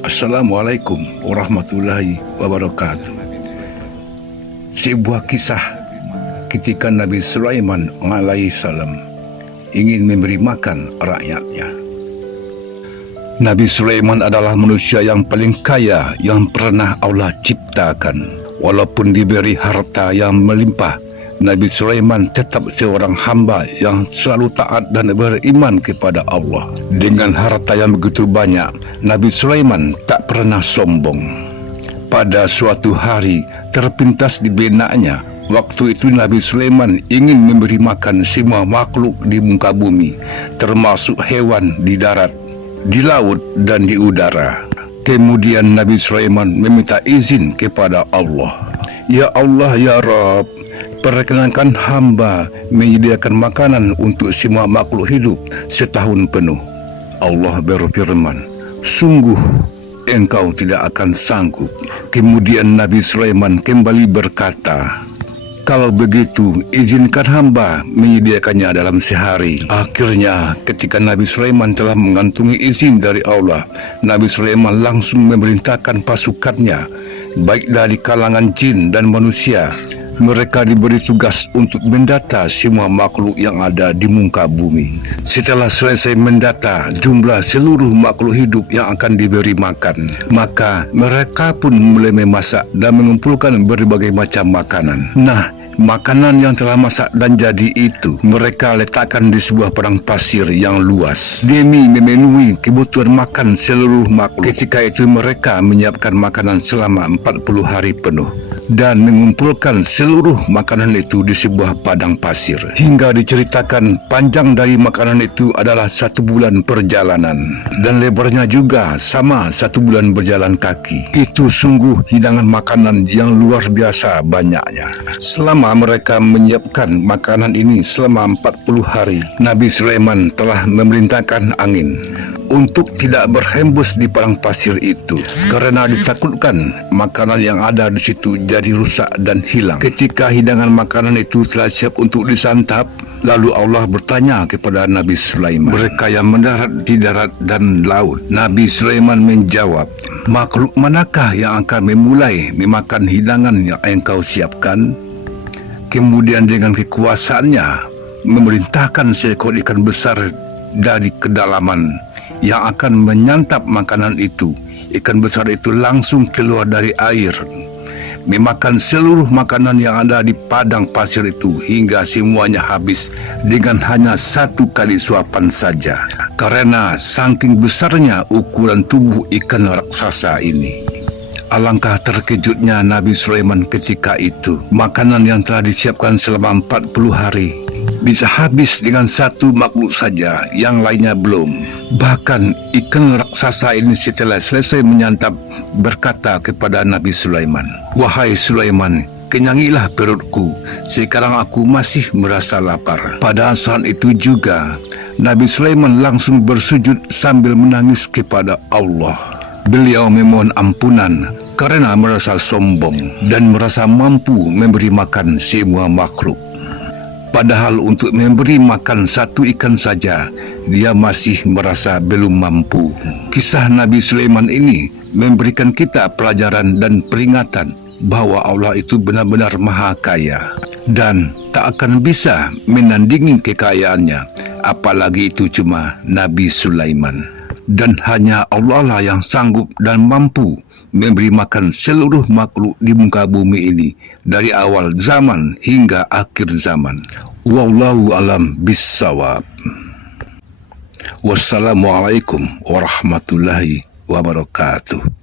Assalamualaikum warahmatullahi wabarakatuh. Sebuah kisah ketika Nabi Sulaiman alaihissalam ingin memberi makan rakyatnya. Nabi Sulaiman adalah manusia yang paling kaya yang pernah Allah ciptakan. Walaupun diberi harta yang melimpah, Nabi Sulaiman tetap seorang hamba yang selalu taat dan beriman kepada Allah. Dengan harta yang begitu banyak, Nabi Sulaiman tak pernah sombong. Pada suatu hari, terpintas di benaknya, waktu itu Nabi Sulaiman ingin memberi makan semua makhluk di muka bumi, termasuk hewan di darat, di laut, dan di udara. Kemudian Nabi Sulaiman meminta izin kepada Allah. Ya Allah, ya Rabb, perkenankan hamba menyediakan makanan untuk semua makhluk hidup setahun penuh. Allah berfirman, sungguh engkau tidak akan sanggup. Kemudian Nabi Sulaiman kembali berkata, kalau begitu izinkan hamba menyediakannya dalam sehari. Akhirnya ketika Nabi Sulaiman telah mengantungi izin dari Allah, Nabi Sulaiman langsung memerintahkan pasukannya, baik dari kalangan jin dan manusia. Mereka diberi tugas untuk mendata semua makhluk yang ada di muka bumi. Setelah selesai mendata jumlah seluruh makhluk hidup yang akan diberi makan, maka mereka pun mulai memasak dan mengumpulkan berbagai macam makanan. Nah, makanan yang telah masak dan jadi itu mereka letakkan di sebuah padang pasir yang luas demi memenuhi kebutuhan makan seluruh makhluk. Ketika itu mereka menyiapkan makanan selama 40 hari penuh dan mengumpulkan seluruh makanan itu di sebuah padang pasir. Hingga diceritakan panjang dari makanan itu adalah 1 bulan perjalanan, dan lebarnya juga sama 1 bulan berjalan kaki. Itu sungguh hidangan makanan yang luar biasa banyaknya. Selama mereka menyiapkan makanan ini selama 40 hari, Nabi Sulaiman telah memerintahkan angin untuk tidak berhembus di padang pasir itu, karena ditakutkan makanan yang ada di situ jadi rusak dan hilang. Ketika hidangan makanan itu telah siap untuk disantap, lalu Allah bertanya kepada Nabi Sulaiman, mereka yang mendarat di darat dan laut. Nabi Sulaiman menjawab, makhluk manakah yang akan memulai memakan hidangan yang engkau siapkan? Kemudian dengan kekuasaannya memerintahkan seekor ikan besar dari kedalaman yang akan menyantap makanan itu. Ikan besar itu langsung keluar dari air, memakan seluruh makanan yang ada di padang pasir itu hingga semuanya habis dengan hanya 1 kali suapan saja, karena saking besarnya ukuran tubuh ikan raksasa ini. Alangkah terkejutnya Nabi Sulaiman ketika itu. Makanan yang telah disiapkan selama 40 hari bisa habis dengan 1 makhluk saja, yang lainnya belum. Bahkan ikan raksasa ini setelah selesai menyantap berkata kepada Nabi Sulaiman, wahai Sulaiman, kenyangilah perutku, sekarang aku masih merasa lapar. Pada saat itu juga Nabi Sulaiman langsung bersujud sambil menangis kepada Allah. Beliau memohon ampunan karena merasa sombong dan merasa mampu memberi makan semua makhluk. Padahal untuk memberi makan 1 ikan saja, dia masih merasa belum mampu. Kisah Nabi Sulaiman ini memberikan kita pelajaran dan peringatan bahwa Allah itu benar-benar maha kaya dan tak akan bisa menandingi kekayaannya, apalagi itu cuma Nabi Sulaiman. Dan hanya Allah lah yang sanggup dan mampu memberi makan seluruh makhluk di muka bumi ini dari awal zaman hingga akhir zaman. Wallahu alam bissawab. Wassalamualaikum warahmatullahi wabarakatuh.